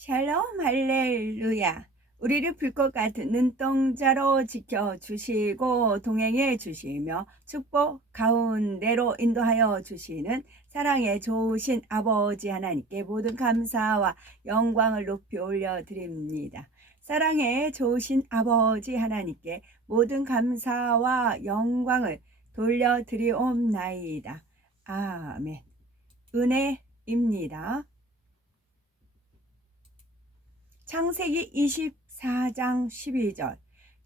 샬롬 할렐루야. 우리를 불꽃 같은 눈동자로 지켜주시고 동행해 주시며 축복 가운데로 인도하여 주시는 사랑의 좋으신 아버지 하나님께 모든 감사와 영광을 높이 올려드립니다. 사랑의 좋으신 아버지 하나님께 모든 감사와 영광을 돌려드리옵나이다. 아멘. 은혜입니다. 창세기 24장 12절.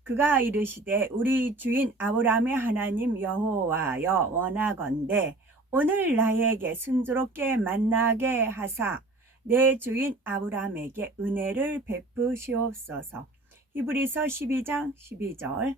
그가 이르시되 우리 주인 아브라함의 하나님 여호와여 원하건대 오늘 나에게 순조롭게 만나게 하사 내 주인 아브라함에게 은혜를 베푸시옵소서. 히브리서 12장 12절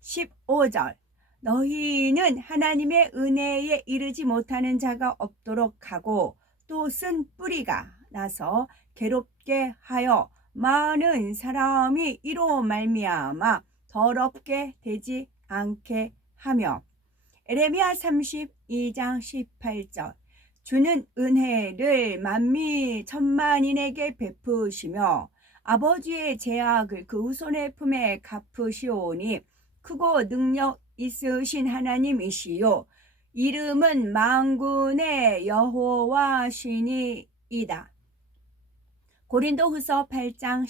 15절. 너희는 하나님의 은혜에 이르지 못하는 자가 없도록 하고 또 쓴 뿌리가 나서 괴롭게 하여 많은 사람이 이로 말미암아 더럽게 되지 않게 하며. 에레미야 32장 18절. 주는 은혜를 만미 천만인에게 베푸시며 아버지의 제약을 그 후손의 품에 갚으시오니 크고 능력 있으신 하나님이시요 이름은 만군의 여호와시니이다. 고린도후서 8장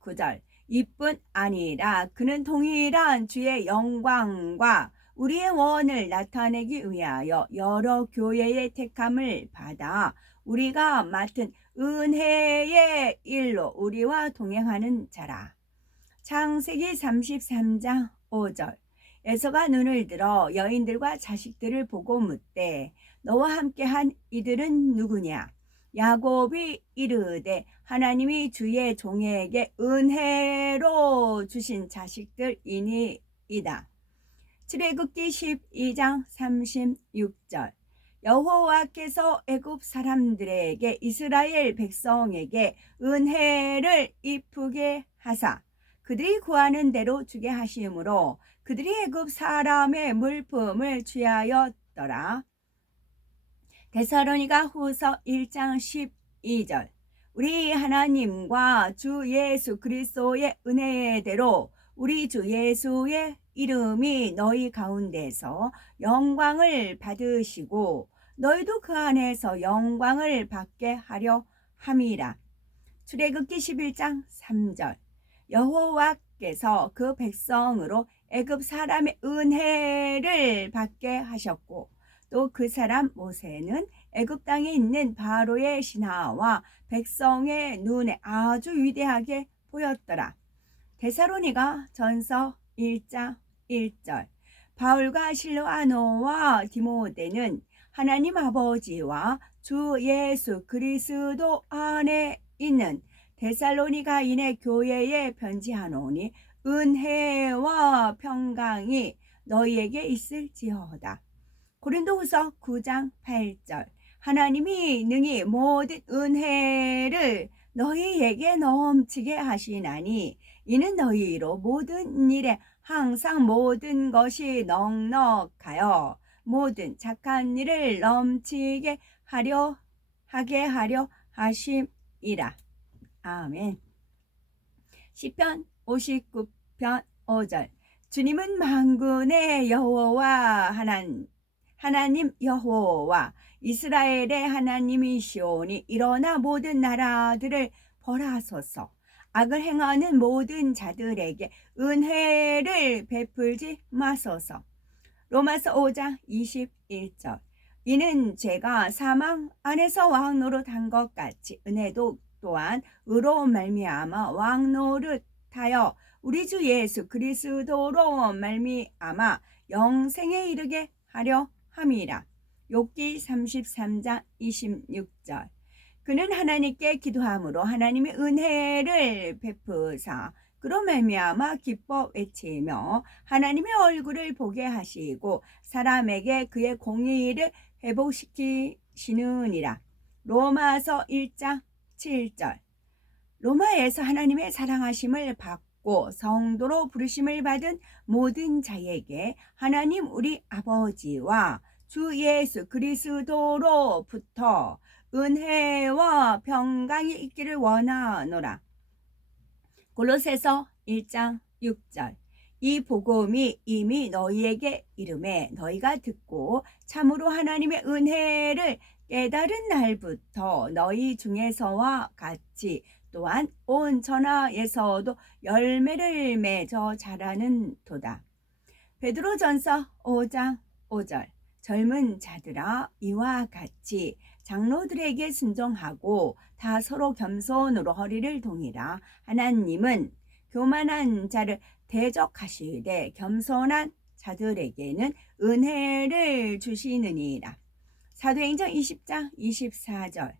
19절. 이뿐 아니라 그는 동일한 주의 영광과 우리의 원을 나타내기 위하여 여러 교회의 택함을 받아 우리가 맡은 은혜의 일로 우리와 동행하는 자라. 창세기 33장 5절. 에서가 눈을 들어 여인들과 자식들을 보고 묻되 너와 함께한 이들은 누구냐? 야곱이 이르되 하나님이 주의 종에게 은혜로 주신 자식들이니이다. 출애굽기 12장 36절. 여호와께서 애굽 사람들에게 이스라엘 백성에게 은혜를 입히게 하사 그들이 구하는 대로 주게 하심으로 그들이 애굽 사람의 물품을 취하였더라. 데살로니가 후서 1장 12절. 우리 하나님과 주 예수 그리스도의 은혜대로 우리 주 예수의 이름이 너희 가운데서 영광을 받으시고 너희도 그 안에서 영광을 받게 하려 함이라. 출애굽기 11장 3절. 여호와께서 그 백성으로 애굽 사람의 은혜를 받게 하셨고 또 그 사람 모세는 애굽 땅에 있는 바로의 신하와 백성의 눈에 아주 위대하게 보였더라. 데살로니가 전서 1장 1절. 바울과 실로아노와 디모데는 하나님 아버지와 주 예수 그리스도 안에 있는 데살로니가인의 교회에 편지하노니 은혜와 평강이 너희에게 있을지어다. 고린도후서 9장 8절. 하나님이 능히 모든 은혜를 너희에게 넘치게 하시나니 이는 너희로 모든 일에 항상 모든 것이 넉넉하여 모든 착한 일을 넘치게 하게 하려 하심이라. 아멘. 시편 59편 5절. 주님은 만군의 여호와 하나님 여호와 이스라엘의 하나님이시오니 일어나 모든 나라들을 벌하소서. 악을 행하는 모든 자들에게 은혜를 베풀지 마소서. 로마서 5장 21절. 이는 죄가 사망 안에서 왕노릇한 것 같이 은혜도 또한 의로 말미암아 왕노릇하여 우리 주 예수 그리스도로 말미암아 영생에 이르게 하려 함이라. 욥기 33장 26절. 그는 하나님께 기도함으로 하나님의 은혜를 베푸사 그로 말미암아 기뻐 외치며 하나님의 얼굴을 보게 하시고 사람에게 그의 공의를 회복시키시느니라. 로마서 1장 7절. 로마에서 하나님의 사랑하심을 받고 성도로 부르심을 받은 모든 자에게 하나님 우리 아버지와 주 예수 그리스도로부터 은혜와 평강이 있기를 원하노라. 골로새서 1장 6절. 이 복음이 이미 너희에게 이름에 너희가 듣고 참으로 하나님의 은혜를 깨달은 날부터 너희 중에서와 같이 또한 온 천하에서도 열매를 맺어 자라는 도다. 베드로전서 5장 5절. 젊은 자들아 이와 같이 장로들에게 순종하고 다 서로 겸손으로 허리를 동이라. 하나님은 교만한 자를 대적하시되 겸손한 자들에게는 은혜를 주시느니라. 사도행전 20장 24절.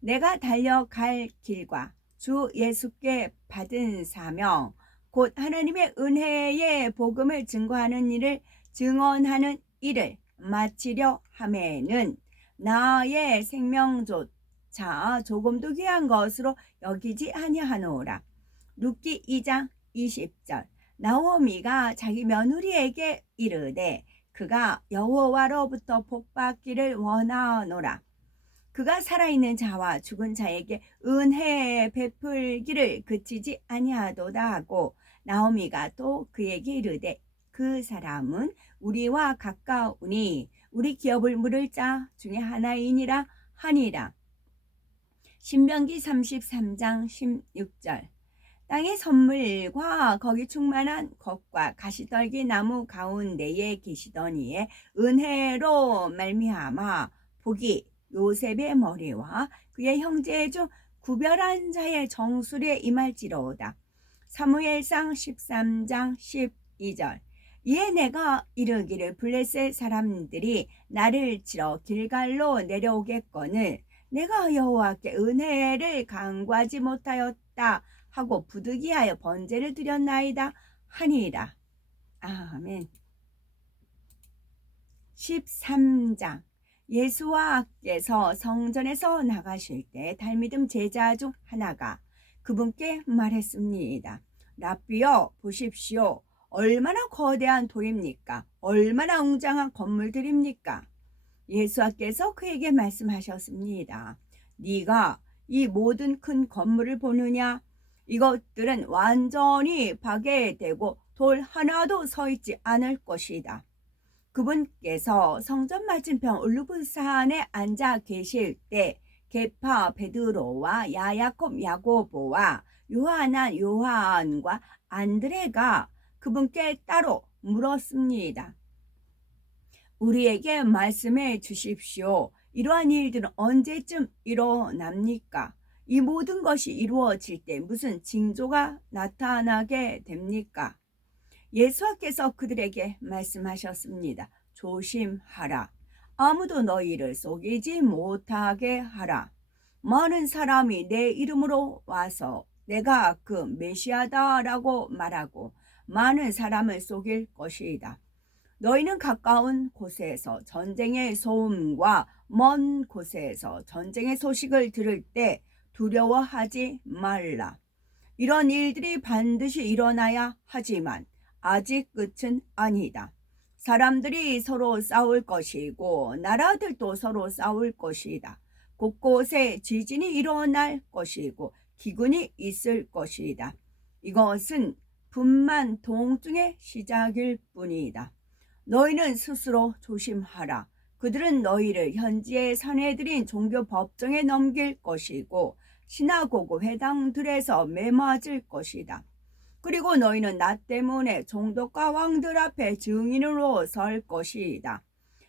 내가 달려갈 길과 주 예수께 받은 사명 곧 하나님의 은혜의 복음을 증거하는 일을 증언하는 일을 마치려 하매는 나의 생명조차 조금도 귀한 것으로 여기지 아니하노라. 룻기 2장 20절. 나오미가 자기 며느리에게 이르되 그가 여호와로부터 복받기를 원하노라. 그가 살아있는 자와 죽은 자에게 은혜 베풀기를 그치지 아니하도다 하고 나오미가 또 그에게 이르되 그 사람은 우리와 가까우니 우리 기업을 물을 자 중에 하나이니라 하니라. 신명기 33장 16절. 땅의 선물과 거기 충만한 것과 가시떨기 나무 가운데에 계시던 이의 은혜로 말미암아 복이 요셉의 머리와 그의 형제 중 구별한 자의 정수리에 임할지로다. 사무엘상 13장 12절. 이에 내가 이르기를 블레셋 사람들이 나를 치러 길갈로 내려오겠거늘 내가 여호와께 은혜를 간구하지 못하였다 하고 부득이하여 번제를 드렸나이다 하니라. 아멘. 13장. 예수와께서 성전에서 나가실 때 달미듬 제자 중 하나가 그분께 말했습니다. 랍비여 보십시오. 얼마나 거대한 돌입니까? 얼마나 웅장한 건물들입니까? 예수와께서 그에게 말씀하셨습니다. 네가 이 모든 큰 건물을 보느냐? 이것들은 완전히 파괴되고 돌 하나도 서 있지 않을 것이다. 그분께서 성전 맞은편 올리브산에 앉아 계실 때 게파 베드로와 야야콥 야고보와 요하나 요한과 안드레가 그분께 따로 물었습니다. 우리에게 말씀해 주십시오. 이러한 일들은 언제쯤 일어납니까? 이 모든 것이 이루어질 때 무슨 징조가 나타나게 됩니까? 예수께서 그들에게 말씀하셨습니다. 조심하라. 아무도 너희를 속이지 못하게 하라. 많은 사람이 내 이름으로 와서 내가 그 메시아다라고 말하고 많은 사람을 속일 것이다. 너희는 가까운 곳에서 전쟁의 소음과 먼 곳에서 전쟁의 소식을 들을 때 두려워하지 말라. 이런 일들이 반드시 일어나야 하지만 아직 끝은 아니다. 사람들이 서로 싸울 것이고 나라들도 서로 싸울 것이다. 곳곳에 지진이 일어날 것이고 기근이 있을 것이다. 이것은 분만 동중의 시작일 뿐이다. 너희는 스스로 조심하라. 그들은 너희를 현지의 사내들인 종교 법정에 넘길 것이고 시나고그 회당들에서 매맞을 것이다. 그리고 너희는 나 때문에 종독과 왕들 앞에 증인으로 설 것이다.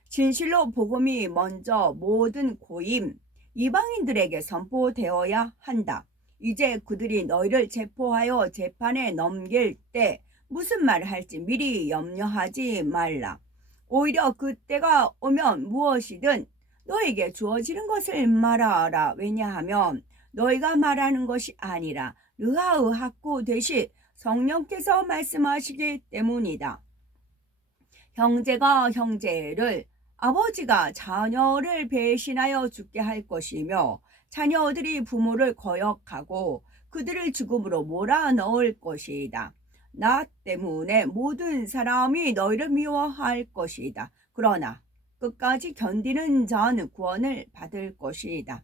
진실로 복음이 먼저 모든 고임 이방인들에게 선포되어야 한다. 이제 그들이 너희를 체포하여 재판에 넘길 때 무슨 말을 할지 미리 염려하지 말라. 오히려 그때가 오면 무엇이든 너에게 주어지는 것을 말하라. 왜냐하면 너희가 말하는 것이 아니라 르하의학구 대신 성령께서 말씀하시기 때문이다. 형제가 형제를, 아버지가 자녀를 배신하여 죽게 할 것이며 자녀들이 부모를 거역하고 그들을 죽음으로 몰아넣을 것이다. 나 때문에 모든 사람이 너희를 미워할 것이다. 그러나 끝까지 견디는 자는 구원을 받을 것이다.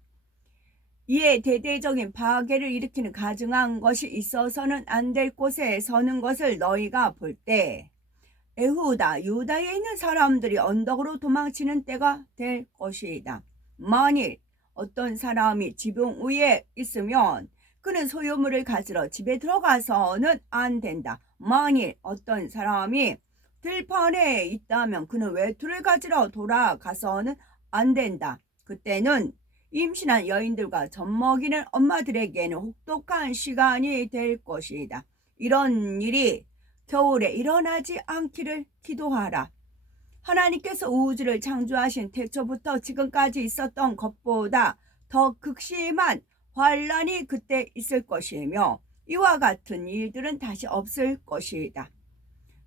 이에 대대적인 파괴를 일으키는 가증한 것이 있어서는 안 될 곳에 서는 것을 너희가 볼 때 에후다 유다에 있는 사람들이 언덕으로 도망치는 때가 될 것이다. 만일 어떤 사람이 지붕 위에 있으면 그는 소유물을 가지러 집에 들어가서는 안 된다. 만일 어떤 사람이 들판에 있다면 그는 외투를 가지러 돌아가서는 안 된다. 그때는 임신한 여인들과 젖먹이는 엄마들에게는 혹독한 시간이 될 것이다. 이런 일이 겨울에 일어나지 않기를 기도하라. 하나님께서 우주를 창조하신 태초부터 지금까지 있었던 것보다 더 극심한 환란이 그때 있을 것이며 이와 같은 일들은 다시 없을 것이다.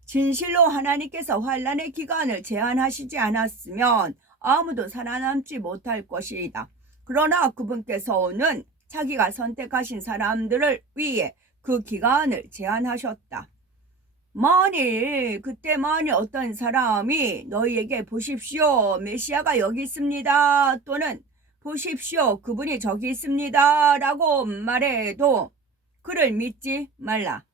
진실로 하나님께서 환란의 기간을 제한하시지 않았으면 아무도 살아남지 못할 것이다. 그러나 그분께서는 자기가 선택하신 사람들을 위해 그 기간을 제한하셨다. 만일 어떤 사람이 너희에게 보십시오 메시아가 여기 있습니다 또는 보십시오 그분이 저기 있습니다 라고 말해도 그를 믿지 말라.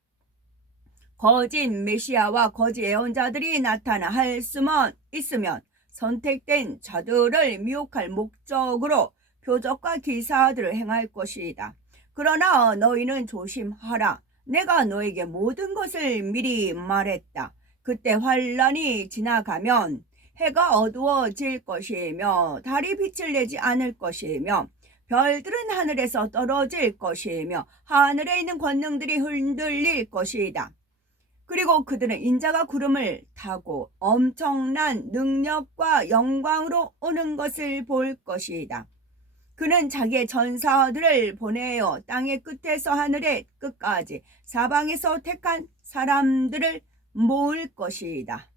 거짓 메시아와 거짓 예언자들이 나타나 할 수만 있으면 선택된 자들을 미혹할 목적으로 표적과 기사들을 행할 것이다. 그러나 너희는 조심하라. 내가 너에게 모든 것을 미리 말했다. 그때 환란이 지나가면 해가 어두워질 것이며 달이 빛을 내지 않을 것이며 별들은 하늘에서 떨어질 것이며 하늘에 있는 권능들이 흔들릴 것이다. 그리고 그들은 인자가 구름을 타고 엄청난 능력과 영광으로 오는 것을 볼 것이다. 그는 자기의 전사들을 보내어 땅의 끝에서 하늘의 끝까지 사방에서 택한 사람들을 모을 것이다.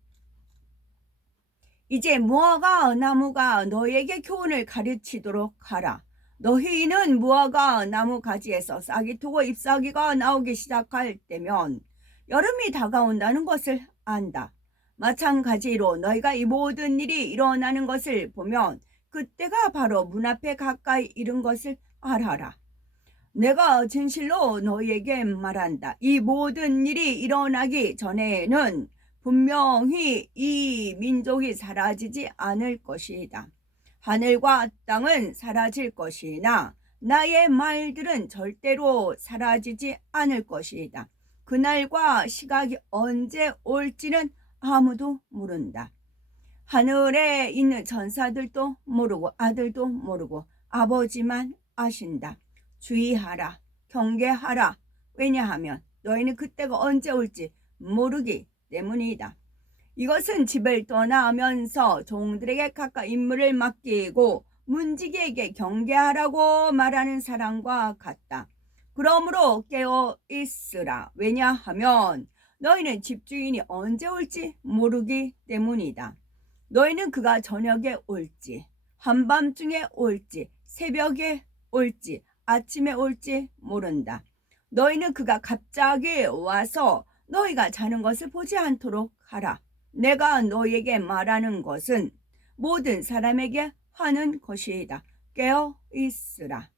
이제 무화과 나무가 너희에게 교훈을 가르치도록 하라. 너희는 무화과 나무 가지에서 싹이 트고 잎사귀가 나오기 시작할 때면 여름이 다가온다는 것을 안다. 마찬가지로 너희가 이 모든 일이 일어나는 것을 보면 그때가 바로 문 앞에 가까이 이른 것을 알아라. 내가 진실로 너희에게 말한다. 이 모든 일이 일어나기 전에는 분명히 이 민족이 사라지지 않을 것이다. 하늘과 땅은 사라질 것이나 나의 말들은 절대로 사라지지 않을 것이다. 그날과 시각이 언제 올지는 아무도 모른다. 하늘에 있는 전사들도 모르고 아들도 모르고 아버지만 아신다. 주의하라. 경계하라. 왜냐하면 너희는 그때가 언제 올지 모르기 때문이다. 이것은 집을 떠나면서 종들에게 각각 임무를 맡기고 문지기에게 경계하라고 말하는 사람과 같다. 그러므로 깨어 있으라. 왜냐하면 너희는 집주인이 언제 올지 모르기 때문이다. 너희는 그가 저녁에 올지 한밤중에 올지 새벽에 올지 아침에 올지 모른다. 너희는 그가 갑자기 와서 너희가 자는 것을 보지 않도록 하라. 내가 너희에게 말하는 것은 모든 사람에게 하는 것이다. 깨어 있으라.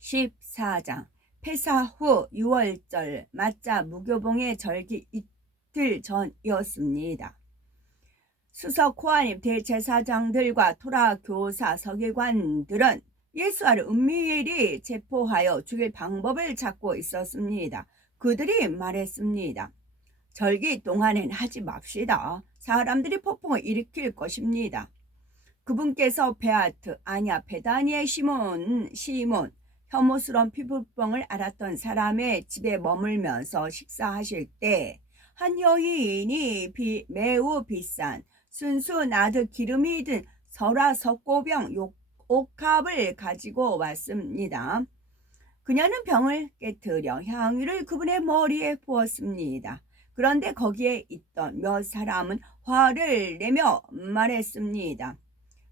14장 패사 후 6월절 맞자 무교봉의 절기 이틀 전이었습니다. 수석 코하님 대제사장들과 토라 교사 서기관들은 예수를 은밀히 체포하여 죽일 방법을 찾고 있었습니다. 그들이 말했습니다. 절기 동안엔 하지 맙시다. 사람들이 폭풍을 일으킬 것입니다. 그분께서 베아트, 아냐, 베다니의 시몬, 혐오스러운 피부병을 앓았던 사람의 집에 머물면서 식사하실 때 한 여인이 매우 비싼 순수 나드 기름이 든 설화 석고병 옥합을 가지고 왔습니다. 그녀는 병을 깨뜨려 향유를 그분의 머리에 부었습니다. 그런데 거기에 있던 몇 사람은 화를 내며 말했습니다.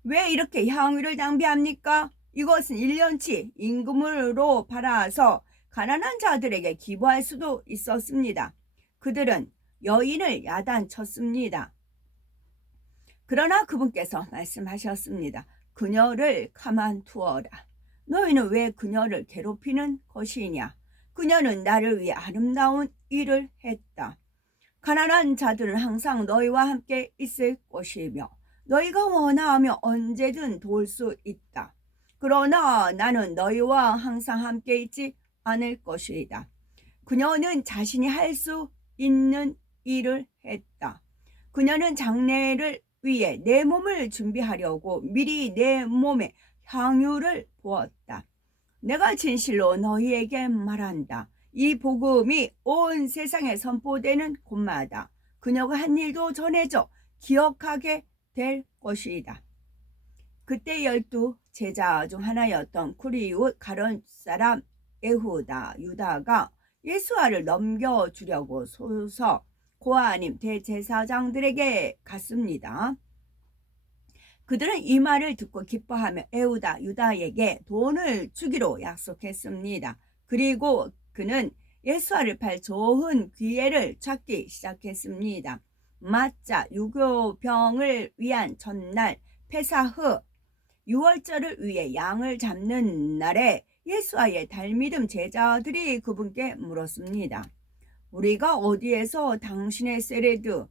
왜 이렇게 향유를 낭비합니까? 이것은 1년치 임금으로 팔아서 가난한 자들에게 기부할 수도 있었습니다. 그들은 여인을 야단쳤습니다. 그러나 그분께서 말씀하셨습니다. 그녀를 가만두어라. 너희는 왜 그녀를 괴롭히는 것이냐? 그녀는 나를 위해 아름다운 일을 했다. 가난한 자들은 항상 너희와 함께 있을 것이며 너희가 원하면 언제든 도울 수 있다. 그러나 나는 너희와 항상 함께 있지 않을 것이다. 그녀는 자신이 할 수 있는 일을 했다. 그녀는 장례를 위해 내 몸을 준비하려고 미리 내 몸에 향유를 부었다. 내가 진실로 너희에게 말한다. 이 복음이 온 세상에 선포되는 곳마다 그녀가 한 일도 전해져 기억하게 될 것이다. 그때 12 제자 중 하나였던 쿠리옷 가룟 사람 에후다 유다가 예수와를 넘겨주려고 소서 고아님 대제사장들에게 갔습니다. 그들은 이 말을 듣고 기뻐하며 에후다 유다에게 돈을 주기로 약속했습니다. 그리고 그는 예수와를 팔 좋은 기회를 찾기 시작했습니다. 맞자 유교병을 위한 전날 페사흐 유월절을 위해 양을 잡는 날에 예수와의 달믿음 제자들이 그분께 물었습니다. 우리가 어디에서 당신의 세데르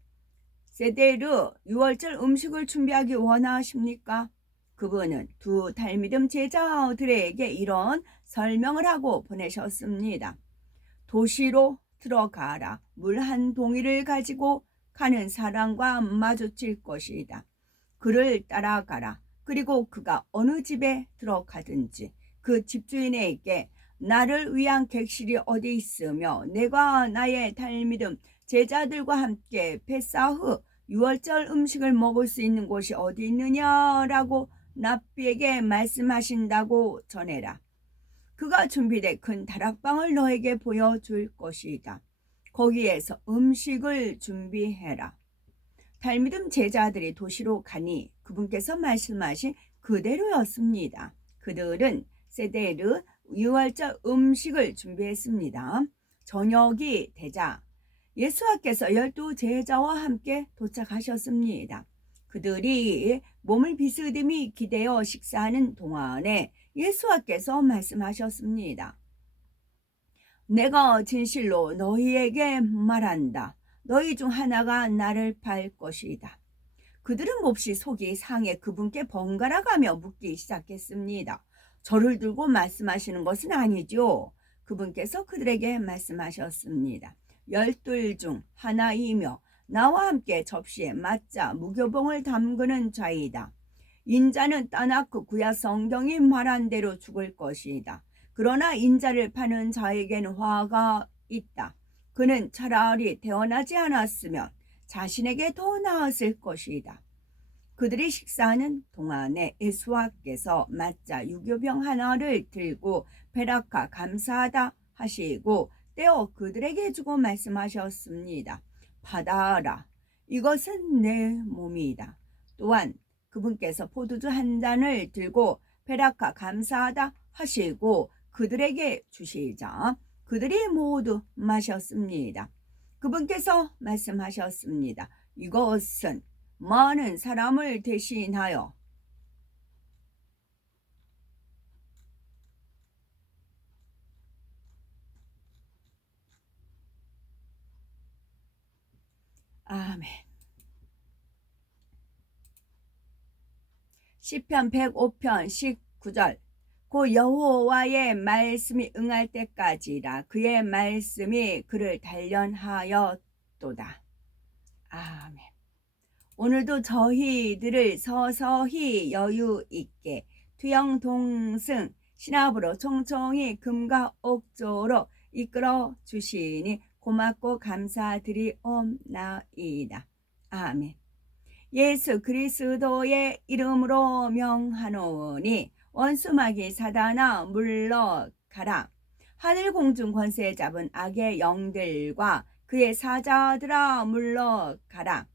유월절 음식을 준비하기 원하십니까? 그분은 두 달믿음 제자들에게 이런 설명을 하고 보내셨습니다. 도시로 들어가라. 물 한 동이를 가지고 가는 사람과 마주칠 것이다. 그를 따라가라. 그리고 그가 어느 집에 들어가든지 그 집주인에게 나를 위한 객실이 어디 있으며 내가 나의 달믿음 제자들과 함께 페사흐 유월절 음식을 먹을 수 있는 곳이 어디 있느냐라고 랍비에게 말씀하신다고 전해라. 그가 준비된 큰 다락방을 너에게 보여줄 것이다. 거기에서 음식을 준비해라. 달믿음 제자들이 도시로 가니 그분께서 말씀하신 그대로였습니다. 그들은 세데르 유월절 음식을 준비했습니다. 저녁이 되자 예수와께서 12 제자와 함께 도착하셨습니다. 그들이 몸을 비스듬히 기대어 식사하는 동안에 예수와께서 말씀하셨습니다. 내가 진실로 너희에게 말한다. 너희 중 하나가 나를 팔 것이다. 그들은 몹시 속이 상해 그분께 번갈아 가며 묻기 시작했습니다. 저를 들고 말씀하시는 것은 아니죠. 그분께서 그들에게 말씀하셨습니다. 12 중 하나이며 나와 함께 접시에 맞자 무교봉을 담그는 자이다. 인자는 따나크 구약 성경이 말한 대로 죽을 것이다. 그러나 인자를 파는 자에게는 화가 있다. 그는 차라리 태어나지 않았으면 자신에게 더 나았을 것이다. 그들이 식사하는 동안에 예수와께서 맞자 유교병 하나를 들고 베라카 감사하다 하시고 떼어 그들에게 주고 말씀하셨습니다. 받아라. 이것은 내 몸이다. 또한 그분께서 포도주 한 잔을 들고 베라카 감사하다 하시고 그들에게 주시자 그들이 모두 마셨습니다. 그분께서 말씀하셨습니다. 이것은 많은 사람을 대신하여 아멘. 시편 105편 19절 고 여호와의 말씀이 응할 때까지라 그의 말씀이 그를 단련하였도다. 아멘. 오늘도 저희들을 서서히 여유 있게 투영 동승 신압으로 총총히 금과 옥조로 이끌어 주시니 고맙고 감사드리옵나이다. 아멘. 예수 그리스도의 이름으로 명하노니 원수마귀 사단아 물러가라. 하늘 공중 권세 잡은 악의 영들과 그의 사자들아 물러가라.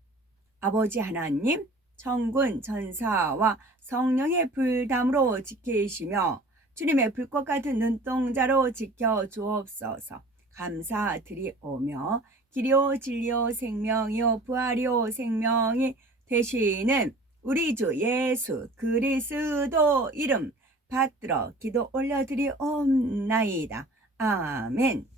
아버지 하나님 천군 전사와 성령의 불담으로 지키시며 주님의 불꽃 같은 눈동자로 지켜주옵소서. 감사드리오며 길이요 진리요 생명이요 부활이요 생명이 되시는 우리 주 예수 그리스도 이름 받들어 기도 올려드리옵나이다. 아멘.